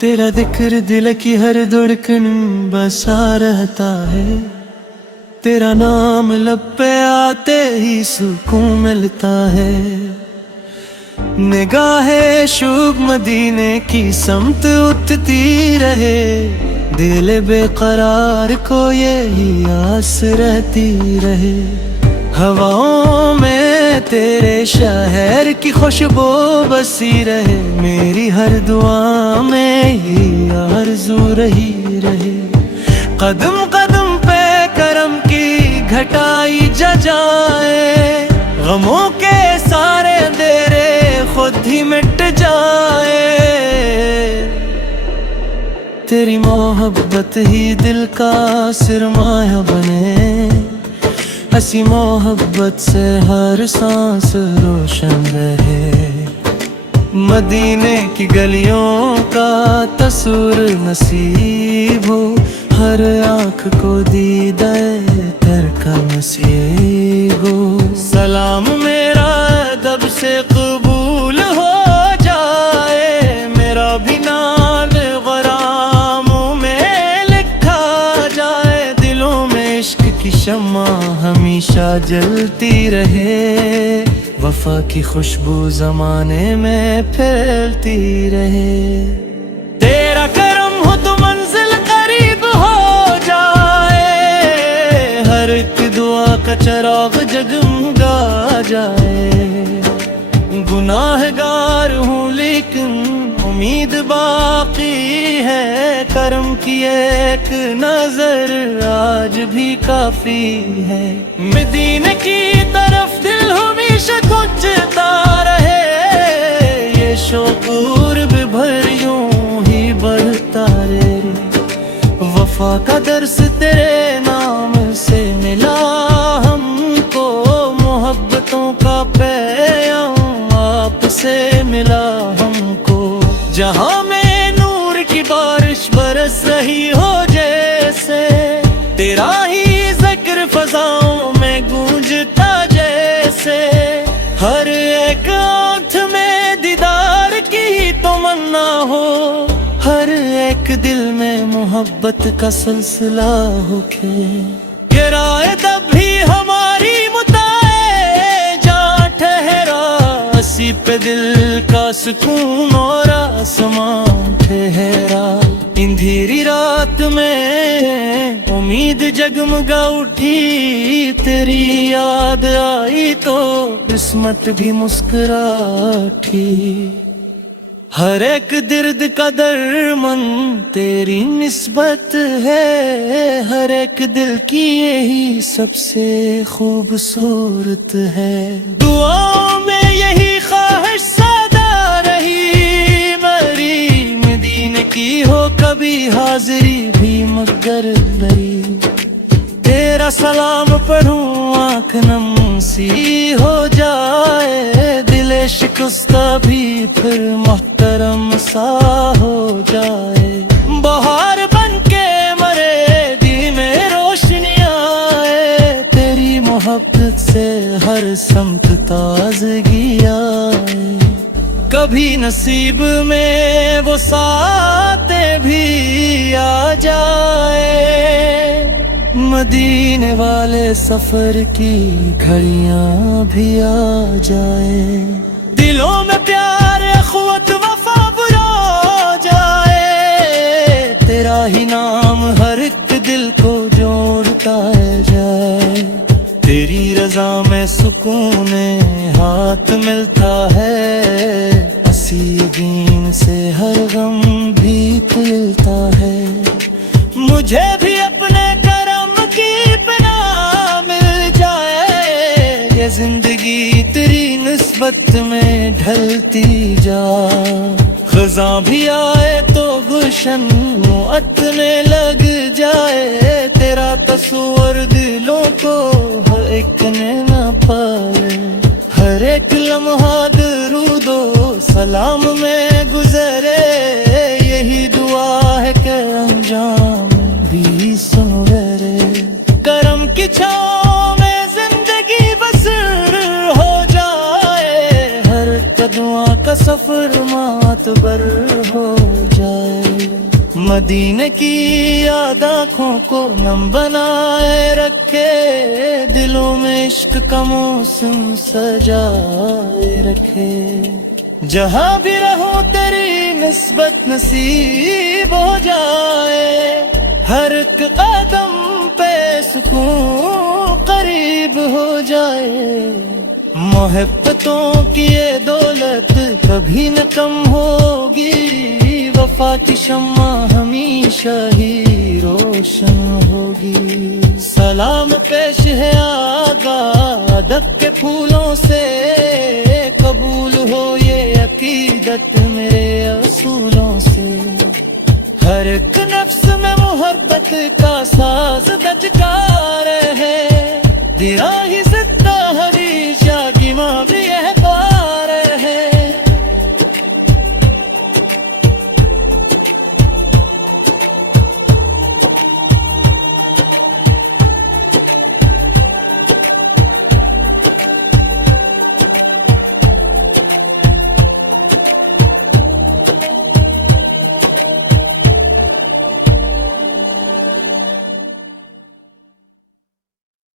तेरा जिक्र दिल की हर धड़कन बसा रहता है, तेरा नाम लब पे आते ही सुकून मिलता है। निगाहे शुभ मदीने की समत उठती रहे, दिल बेकरार को यही आस रहती रहे। हवाओं में तेरे शहर की खुशबू बसी रहे, मेरी हर दुआ में ही आरज़ू रही रहे। कदम कदम पे करम की घटाई जा जाए, गमों के सारे अंधेरे खुद ही मिट जाए। तेरी मोहब्बत ही दिल का सिरमाया बने, ऐसी मोहब्बत से हर सांस रोशन रहे। मदीने की गलियों का तस्वीर नसीब हो, हर आँख को दीदाए तर का नसीब हो। सलाम मेरा अदब से कबूल हो जाए, मेरा भी नाम ग़रामों में लिखा जाए। दिलों में इश्क की शम्मा हमेशा जलती रहे, वफा की खुशबू जमाने में फैलती रहे। तेरा करम हो तो मंजिल करीब हो जाए, हर एक दुआ का चिराग जगमगा जाए। गुनाहगार हूँ लेकिन उम्मीद बाकी है, करम की एक नजर आज भी काफी है। मदीने की तरफ दिल हमेशा खुंचता रहे, ये शौक़ भी भर यूं ही बढ़ता रहे। वफा का दर्स तेरे नाम से मिला हमको, मोहब्बतों का पैगाम आपसे मिला हमको। जहाँ में नूर की बारिश बरस रही हो जैसे, तेरा ही जिक्र फज़ाओं में गूंजता जैसे। हर एक आँख में दीदार की तमन्ना हो, हर एक दिल में मोहब्बत का सिलसिला होके। गिराए तब भी हमारी मुताए जा ठहरा, इसी पे दिल का सुकून और आसमान ठहरा। अंधेरी रात में उम्मीद जगमगा उठी, तेरी याद आई तो किस्मत भी मुस्कुरा उठी। हर एक दर्द का दर्मन तेरी निस्बत है, हर एक दिल की यही सबसे खूबसूरत है। दुआओं में यही ख्वाहिश सदा रही मेरी, मदीने की हो कभी हाजिरी भी मगर बरी। तेरा सलाम पढ़ूं आँख नम सी हो जाए, दिल शिकस्ता भी फिर मोहतरम सा हो जाए। बहार बन के मरे दिल में रोशनी आए, तेरी मोहब्बत से हर समत ताज़गी आए। कभी नसीब में वो साते भी आ जाए, मदीने वाले सफर की घड़ियां भी आ जाए। दिलों में प्यार अख़वत वफा बुरा जाए, तेरा ही नाम हर एक दिल को जोड़ता जाए। तेरी रज़ा में सुकून हाथ मिलता है, हंसी दीन से हर गम भी मिलता है। मुझे भी अपने करम की पनाह मिल जाए, ये जिंदगी तेरी निस्बत में ढलती जा। खज़ां भी आए तो गुलशन मुअत्तने लग जाए, तेरा तस्वर दिलों को हर एक ने न पाए। हर एक लम्हा दरूदो सलाम में गुजरे, यही दुआ है कि अंजाम भी सुनहरे। करम की छाँव में जिंदगी बसर हो जाए, हर कदमा का सफर मातबर हो जाए। मदीने की याद आँखों को नम बनाए रखे, दिलों में इश्क का मौसम सजाए रखे। जहाँ भी रहो तेरी निस्बत नसीब हो जाए, हर एक कदम पे सुकून करीब हो जाए। मोहब्बतों की ये दौलत कभी न कम होगी, वफा की शम्मा हमेशा ही रोशन होगी। सलाम पेश है आगा अदब के फूलों से, कबूल हो ये अकीदत मेरे असूलों से। हर एक नफ्स में मोहब्बत का साज दजकार है, दिया